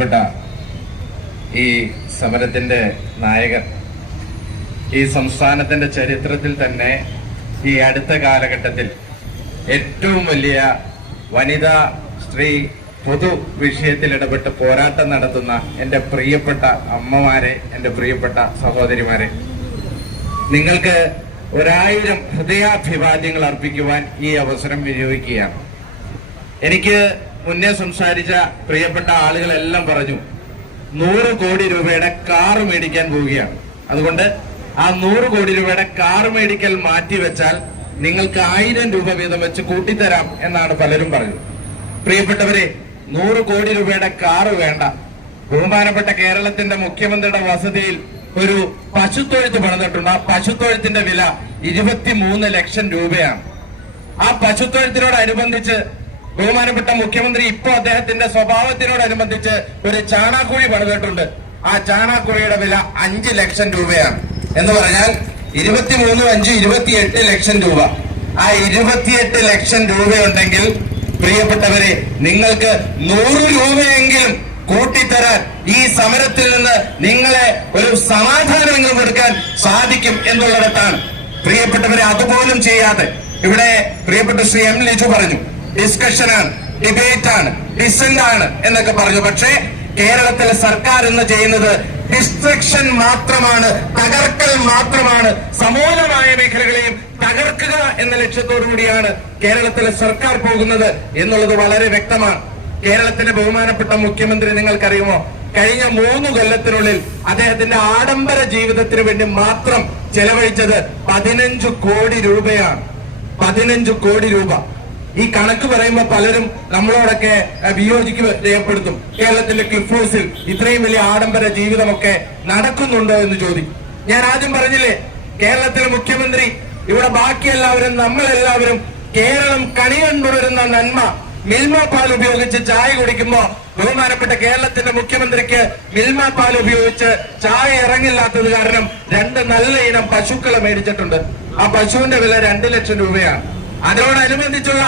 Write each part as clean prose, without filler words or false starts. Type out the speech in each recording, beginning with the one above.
ബഹുമാനപ്പെട്ട ഈ സമരത്തിന്റെ നായകൻ, ഈ സംസ്ഥാനത്തിന്റെ ചരിത്രത്തിൽ തന്നെ ഈ അടുത്ത കാലഘട്ടത്തിൽ ഏറ്റവും വലിയ വനിതാ സ്ത്രീ പൊതു വിഷയത്തിൽ ഇടപെട്ട് പോരാട്ടം നടത്തുന്ന എൻ്റെ പ്രിയപ്പെട്ട അമ്മമാരെ, എൻ്റെ പ്രിയപ്പെട്ട സഹോദരിമാരെ, നിങ്ങൾക്ക് 1000 ഹൃദയാഭിവാദ്യങ്ങൾ അർപ്പിക്കുവാൻ ഈ അവസരം വിനിയോഗിക്കുകയാണ്. എനിക്ക് മുന്നേ സംസാരിച്ച പ്രിയപ്പെട്ട ആളുകളെല്ലാം പറഞ്ഞു 100 കോടി രൂപയുടെ കാറ് മേടിക്കാൻ പോവുകയാണ്. അതുകൊണ്ട് ആ 100 കോടി രൂപയുടെ കാറ് മേടിക്കൽ മാറ്റിവെച്ചാൽ നിങ്ങൾക്ക് 1000 രൂപ വീതം വെച്ച് കൂട്ടിത്തരാം എന്നാണ് പലരും പറഞ്ഞത്. പ്രിയപ്പെട്ടവരെ, 100 കോടി രൂപയുടെ കാറ് വേണ്ട. ബഹുമാനപ്പെട്ട കേരളത്തിന്റെ മുഖ്യമന്ത്രിയുടെ വസതിയിൽ ഒരു പശുത്തൊഴുത്ത് പണിതിട്ടുണ്ട്. ആ പശുത്തൊഴുത്തിന്റെ വില 23 ലക്ഷം രൂപയാണ്. ആ പശുത്തൊഴുത്തിനോടനുബന്ധിച്ച് ബഹുമാനപ്പെട്ട മുഖ്യമന്ത്രി ഇപ്പോൾ അദ്ദേഹത്തിന്റെ സ്വഭാവത്തിനോടനുബന്ധിച്ച് ഒരു ചാണാക്കുഴി പണിതിട്ടുണ്ട്. ആ ചാണാക്കുഴിയുടെ വില 5 ലക്ഷം രൂപയാണ്. എന്ന് പറഞ്ഞാൽ 23 5 28 ലക്ഷം രൂപ. ആ 28 ലക്ഷം രൂപയുണ്ടെങ്കിൽ പ്രിയപ്പെട്ടവരെ, നിങ്ങൾക്ക് 100 രൂപയെങ്കിലും കൂട്ടിത്തരാൻ ഈ സമരത്തിൽ നിന്ന് നിങ്ങളെ ഒരു സമാധാനമെങ്കിലും കൊടുക്കാൻ സാധിക്കും എന്നുള്ളിടത്താണ്. പ്രിയപ്പെട്ടവരെ, അതുപോലും ചെയ്യാതെ ഇവിടെ പ്രിയപ്പെട്ട ശ്രീ എം ലിജു പറഞ്ഞു ഡിസ്കഷനാണ്, ഡിബേറ്റ് ആണ്, ഡിസന്റ് ആണ് എന്നൊക്കെ പറഞ്ഞു. പക്ഷേ കേരളത്തിലെ സർക്കാർ ഇന്ന് ചെയ്യുന്നത് ഡിസ്ട്രക്ഷൻ മാത്രമാണ്, തകർക്കൽ മാത്രമാണ്. സമൂലമായ മേഖലകളെയും തകർക്കുക എന്ന ലക്ഷ്യത്തോടു കൂടിയാണ് കേരളത്തിലെ സർക്കാർ പോകുന്നത് എന്നുള്ളത് വളരെ വ്യക്തമാണ്. കേരളത്തിന്റെ ബഹുമാനപ്പെട്ട മുഖ്യമന്ത്രി നിങ്ങൾക്കറിയുമോ, കഴിഞ്ഞ 3 കൊല്ലത്തിനുള്ളിൽ അദ്ദേഹത്തിന്റെ ആഡംബര ജീവിതത്തിന് വേണ്ടി മാത്രം ചെലവഴിച്ചത് 15 കോടി രൂപയാണ്. 15 കോടി രൂപ. ഈ കണക്ക് പറയുമ്പോൾ പലരും നമ്മളോടൊക്കെ വിയോജിക്ക് രേഖപ്പെടുത്തും. കേരളത്തിന്റെ ക്ലിഫ് ഹൗസിൽ ഇത്രയും വലിയ ആഡംബര ജീവിതമൊക്കെ നടക്കുന്നുണ്ടോ എന്ന് ചോദിക്കും. ഞാൻ ആദ്യം പറഞ്ഞില്ലേ, കേരളത്തിലെ മുഖ്യമന്ത്രി, ഇവിടെ ബാക്കി എല്ലാവരും, നമ്മളെല്ലാവരും കേരളം കണികണ്ടുവരുന്ന നന്മ മിൽമ പാൽ ഉപയോഗിച്ച് ചായ കുടിക്കുമ്പോ ബഹുമാനപ്പെട്ട കേരളത്തിന്റെ മുഖ്യമന്ത്രിക്ക് മിൽമ പാൽ ഉപയോഗിച്ച് ചായ ഇറങ്ങില്ലാത്തത് കാരണം 2 നല്ല ഇനം പശുക്കളെ മേടിച്ചിട്ടുണ്ട്. ആ പശുവിന്റെ വില 2 ലക്ഷം രൂപയാണ്. അതിനോടനുബന്ധിച്ചുള്ള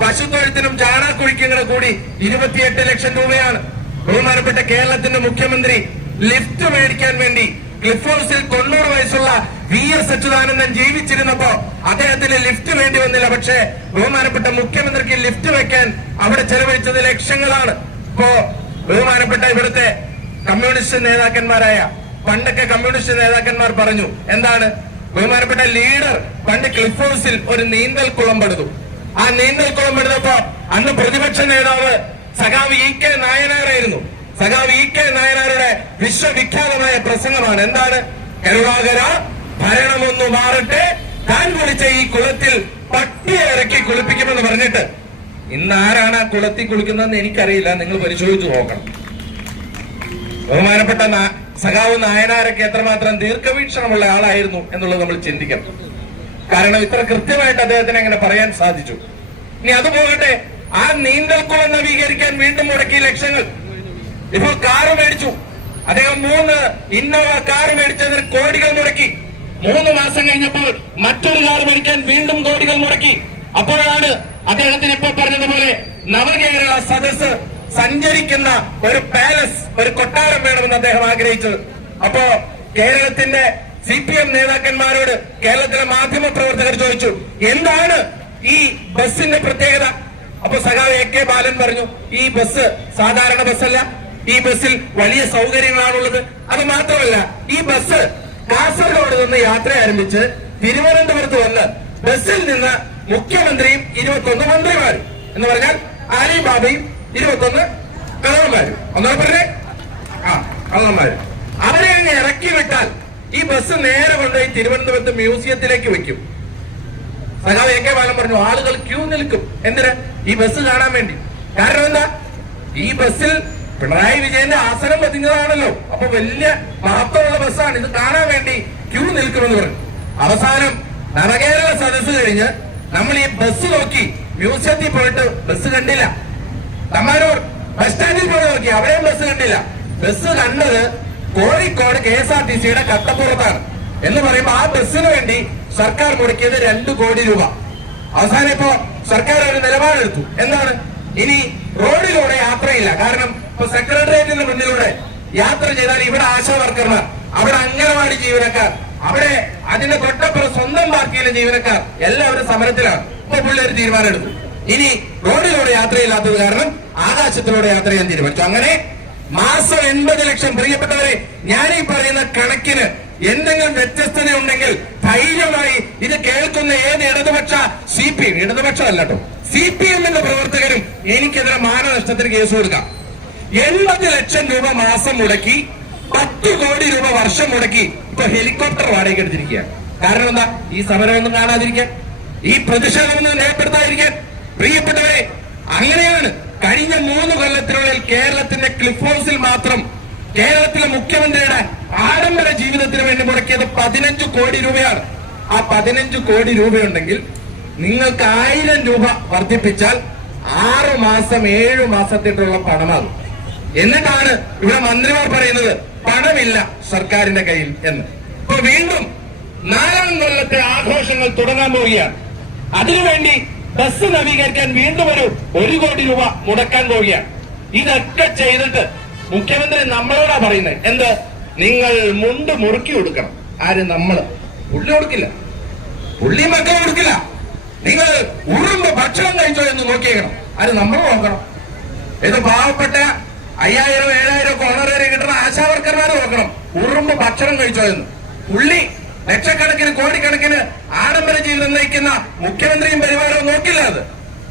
പശുത്തൊഴുത്തിനും ചാണാക്കുഴിക്കും കൂടി 28 ലക്ഷം രൂപയാണ്. ബഹുമാനപ്പെട്ട കേരളത്തിന്റെ മുഖ്യമന്ത്രി ലിഫ്റ്റ് മേടിക്കാൻ വേണ്ടി ക്ലിഫ് ഹൗസിൽ 90 വയസ്സുള്ള VS അച്യുതാനന്ദൻ ജീവിച്ചിരുന്നപ്പോ അദ്ദേഹത്തിന് ലിഫ്റ്റ് വേണ്ടി വന്നില്ല. പക്ഷേ ബഹുമാനപ്പെട്ട മുഖ്യമന്ത്രിക്ക് ലിഫ്റ്റ് വെക്കാൻ അവിടെ ചെലവഴിച്ചത് ലക്ഷങ്ങളാണ്. ഇപ്പോ ബഹുമാനപ്പെട്ട ഇവിടുത്തെ കമ്മ്യൂണിസ്റ്റ് നേതാക്കന്മാരായ പണ്ടൊക്കെ കമ്മ്യൂണിസ്റ്റ് നേതാക്കന്മാർ പറഞ്ഞു, എന്താണ്, ബഹുമാനപ്പെട്ട ലീഡർ പണ്ട് ക്ലിഫ് ഹൗസിൽ ഒരു നീന്തൽക്കുളം പണിതു. ആ നീന്തൽക്കുളം പണിതപ്പോ അന്ന് പ്രതിപക്ഷ നേതാവ് സഖാവ് EK നായനാരായിരുന്നു. സഖാവ് EK നായനാരുടെ വിശ്വവിഖ്യാതമായ പ്രസംഗമാണ്. എന്താണ്, കരുണാകര ഭരണമൊന്നു മാറട്ടെ, താൻ കുളിച്ച ഈ കുളത്തിൽ പട്ടിയെ ഇറക്കി കുളിപ്പിക്കുമെന്ന് പറഞ്ഞിട്ട് ഇന്ന് ആരാണ് ആ കുളത്തിൽ കുളിക്കുന്നതെന്ന് എനിക്കറിയില്ല, നിങ്ങൾ പരിശോധിച്ചു നോക്കണം. ബഹുമാനപ്പെട്ട സഖാവ് നായനാരൊക്കെ എത്രമാത്രം ദീർഘവീക്ഷണമുള്ള ആളായിരുന്നു എന്നുള്ളത് നമ്മൾ ചിന്തിക്കണം. കാരണം ഇത്ര കൃത്യമായിട്ട് അദ്ദേഹത്തിന് എങ്ങനെ പറയാൻ സാധിച്ചു. ഇനി അത് പോകട്ടെ, ആ നീന്തൽക്കുളം നവീകരിക്കാൻ വീണ്ടും മുടക്കിയ ലക്ഷങ്ങൾ. ഇപ്പോൾ കാറ് മേടിച്ചു അദ്ദേഹം, 3 ഇന്നോവ കാറ് മേടിച്ചതിന് കോടികൾ മുടക്കി. 3 മാസം കഴിഞ്ഞപ്പോൾ മറ്റൊരു കാറ് മേടിക്കാൻ വീണ്ടും കോടികൾ മുടക്കി. അപ്പോഴാണ് അദ്ദേഹത്തിന് ഇപ്പോൾ പറഞ്ഞതുപോലെ നവകേരള സദസ് സഞ്ചരിക്കുന്ന ഒരു പാലസ്, ഒരു കൊട്ടാരം വേണമെന്ന് അദ്ദേഹം ആഗ്രഹിച്ചത്. അപ്പോ കേരളത്തിന്റെ CPM നേതാക്കന്മാരോട് കേരളത്തിലെ മാധ്യമ പ്രവർത്തകർ ചോദിച്ചു, എന്താണ് ഈ ബസിന്റെ പ്രത്യേകത? അപ്പൊ സഖാവ് AK ബാലൻ പറഞ്ഞു, ഈ ബസ് സാധാരണ ബസ്സല്ല, ഈ ബസ്സിൽ വലിയ സൗകര്യങ്ങളാണുള്ളത്. അത് മാത്രമല്ല, ഈ ബസ് കാസർഗോഡ് നിന്ന് യാത്ര ആരംഭിച്ച് തിരുവനന്തപുരത്ത് വന്ന് ബസ്സിൽ നിന്ന് മുഖ്യമന്ത്രിയും 21 മന്ത്രിമാരും, എന്ന് പറഞ്ഞാൽ അലിബാബയും 21 കള്ളന്മാരും, ഒന്നാമത് പറഞ്ഞേ കള്ളന്മാരും, അവരെ അങ്ങ് ഇറക്കി വിട്ടാൽ ഈ ബസ് നേരെ കൊണ്ടുപോയി തിരുവനന്തപുരത്ത് മ്യൂസിയത്തിലേക്ക് വെക്കും. സഖാവ് AK ബാലൻ പറഞ്ഞു, ആളുകൾ ക്യൂ നിൽക്കും. എന്തിന്? ഈ ബസ് കാണാൻ വേണ്ടി. കാരണം എന്താ, ഈ ബസ്സിൽ പിണറായി വിജയന്റെ ആസനം പതിഞ്ഞതാണല്ലോ. അപ്പൊ വലിയ മഹത്വമുള്ള ബസ്സാണ്, ഇത് കാണാൻ വേണ്ടി ക്യൂ നിൽക്കുമെന്ന് പറഞ്ഞു. അവസാനം നവകേരള സദസ് കഴിഞ്ഞ് നമ്മൾ ഈ ബസ് നോക്കി മ്യൂസിയത്തിൽ പോയിട്ട് ബസ് കണ്ടില്ല. തമ്മാനൂർ ബസ് സ്റ്റാൻഡിൽ പോയി നോക്കി, അവിടെയും ബസ് കണ്ടില്ല. ബസ് കണ്ടത് കോഴിക്കോട് KSRTCയുടെ കട്ടപ്പുറത്താണ്. എന്ന് പറയുമ്പോൾ ആ ബസ്സിന് വേണ്ടി സർക്കാർ മുടക്കിയത് 2 കോടി രൂപ. അവസാനം ഇപ്പോ സർക്കാർ ഒരു നിലപാടെടുത്തു. എന്താണ്, ഇനി റോഡിലൂടെ യാത്രയില്ല. കാരണം ഇപ്പൊ സെക്രട്ടേറിയറ്റിന് മുന്നിൽ യാത്ര ചെയ്താൽ ഇവിടെ ആശാ വർക്കർമാർ, അവിടെ അംഗനവാടി ജീവനക്കാർ, അവിടെ അതിന്റെ തൊട്ടപ്പുറം സ്വന്തം പാർട്ടിയിലെ ജീവനക്കാർ എല്ലാവരും സമരത്തിലാണ്. ഇപ്പൊ പിള്ളേർ തീരുമാനം എടുത്തു, ഇനി റോഡിലൂടെ യാത്രയില്ലാത്തത് കാരണം ആകാശത്തിലൂടെ യാത്ര ചെയ്യാൻ തീരുമാനിച്ചു. അങ്ങനെ മാസം 80 ലക്ഷം. പ്രിയപ്പെട്ടവരെ, ഞാനീ പറയുന്ന കണക്കിന് എന്തെങ്കിലും വ്യത്യസ്തത ഉണ്ടെങ്കിൽ ധൈര്യമായി ഇത് കേൾക്കുന്ന ഏത് ഇടതുപക്ഷ CPM, ഇടതുപക്ഷമല്ല കേട്ടോ, CPM-ന്റെ പ്രവർത്തകരും എനിക്കെതിരെ മാനനഷ്ടത്തിന് കേസ് കൊടുക്കാം. 80 ലക്ഷം രൂപ മാസം മുടക്കി, 10 കോടി രൂപ വർഷം മുടക്കി ഇപ്പൊ ഹെലികോപ്റ്റർ വാടകയ്ക്ക് എടുത്തിരിക്കുകയാണ്. കാരണം എന്താ? ഈ സമരമൊന്നും കാണാതിരിക്കാൻ, ഈ പ്രതിഷേധമൊന്നും രേഖപ്പെടുത്താതിരിക്കാൻ. പ്രിയപ്പെട്ടവരെ, അങ്ങനെയാണ് കഴിഞ്ഞ 3 കൊല്ലത്തിനുള്ളിൽ കേരളത്തിന്റെ ക്ലിഫ് ഹൗസിൽ മാത്രം കേരളത്തിലെ മുഖ്യമന്ത്രിയുടെ ആഡംബര ജീവിതത്തിന് വേണ്ടി മുടക്കിയത് 15 കോടി രൂപയാണ്. ആ 15 കോടി രൂപയുണ്ടെങ്കിൽ നിങ്ങൾക്ക് 1000 രൂപ വർദ്ധിപ്പിച്ചാൽ 6 മാസം 7 മാസത്തേക്കുള്ള പണമാകും. എന്നിട്ടാണ് ഇവിടെ മന്ത്രിമാർ പറയുന്നത് പണമില്ല സർക്കാരിന്റെ കയ്യിൽ എന്ന്. ഇപ്പൊ വീണ്ടും 4ാം കൊല്ലത്തെ ആഘോഷങ്ങൾ തുടങ്ങാൻ പോവുകയാണ്. അതിനുവേണ്ടി ബസ് നവീകരിക്കാൻ വീണ്ടും 1 കോടി രൂപ മുടക്കാൻ പോവുകയാണ്. ഇതൊക്കെ ചെയ്തിട്ട് മുഖ്യമന്ത്രി നമ്മളോടാ പറയുന്നത് എന്ത്? നിങ്ങൾ മുണ്ട് മുറുക്കി കൊടുക്കണം. ആര്? നമ്മള്. പുള്ളി കൊടുക്കില്ല, പുള്ളി മക്കളെ കൊടുക്കില്ല. നിങ്ങൾ ഉറുമ്പ് ഭക്ഷണം കഴിച്ചോ എന്ന് നോക്കിയേക്കണം. ആര്? നമ്മൾ നോക്കണം. ഇത് പാവപ്പെട്ട 5000 7000 ഓണറേറിയം കിട്ടുന്ന ആശാവർക്കർമാരെ നോക്കണം. ഉറുമ്പ് ഭക്ഷണം കഴിച്ചോ എന്ന്. പുള്ളി ലക്ഷക്കണക്കിന് കോടിക്കണക്കിന് ആഡംബര ജീവിതം നയിക്കുന്ന മുഖ്യമന്ത്രിയും പരിവാരവും നോക്കില്ല അത്.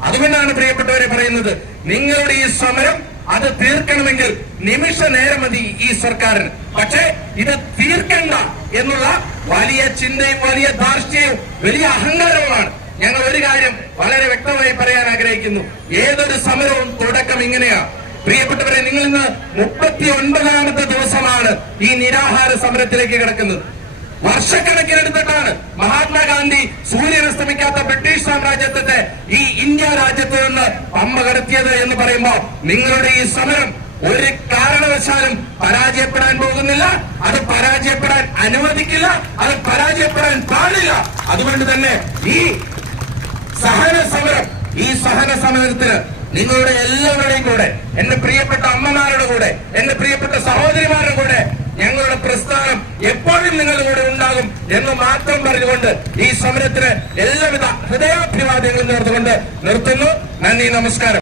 അതുകൊണ്ടാണ് പ്രിയപ്പെട്ടവരെ പറയുന്നത്, നിങ്ങളുടെ ഈ സമരം അത് തീർക്കണമെങ്കിൽ നിമിഷ നേരം മതി ഈ സർക്കാരിന്. പക്ഷേ ഇത് തീർക്കണ്ട എന്നുള്ള വലിയ ചിന്തയും വലിയ ധാർഷ്ട്യവും വലിയ അഹങ്കാരവുമാണ്. ഞങ്ങൾ ഒരു കാര്യം വളരെ വ്യക്തമായി പറയാൻ ആഗ്രഹിക്കുന്നു, ഏതൊരു സമരവും തുടക്കം ഇങ്ങനെയാണ്. പ്രിയപ്പെട്ടവരെ, നിങ്ങൾ ഇന്ന് 39ാമത്തെ ദിവസമാണ് ഈ നിരാഹാര സമരത്തിലേക്ക് കിടക്കുന്നത്. വർഷക്കണക്കിനെടുത്തിട്ടാണ് മഹാത്മാഗാന്ധി സൂര്യനസ്തമിക്കാത്ത ബ്രിട്ടീഷ് സാമ്രാജ്യത്തെ ഈ ഇന്ത്യ രാജ്യത്ത് നിന്ന് പമ്പ കടത്തിയത് എന്ന് പറയുമ്പോൾ നിങ്ങളുടെ ഈ സമരം ഒരു കാരണവശാലും പരാജയപ്പെടാൻ പോകുന്നില്ല. അത് പരാജയപ്പെടാൻ അനുവദിക്കില്ല, അത് പരാജയപ്പെടാൻ പാടില്ല. അതുകൊണ്ട് തന്നെ ഈ സഹന സമരത്തിന് നിങ്ങളുടെ എല്ലാവരുടെയും കൂടെ, എന്റെ പ്രിയപ്പെട്ട അമ്മമാരുടെ കൂടെ, എന്റെ പ്രിയപ്പെട്ട സഹോദരിമാരുടെ കൂടെ ഞങ്ങളുടെ പ്രസ്ഥാനം എപ്പോഴും നിങ്ങളുടെ കൂടെ ഉണ്ടാകും എന്ന് മാത്രം പറഞ്ഞുകൊണ്ട് ഈ സമരത്തിന് എല്ലാവിധ ഹൃദയാഭിവാദ്യങ്ങളും നേർന്നുകൊണ്ട് നിർത്തുന്നു. നന്ദി, നമസ്കാരം.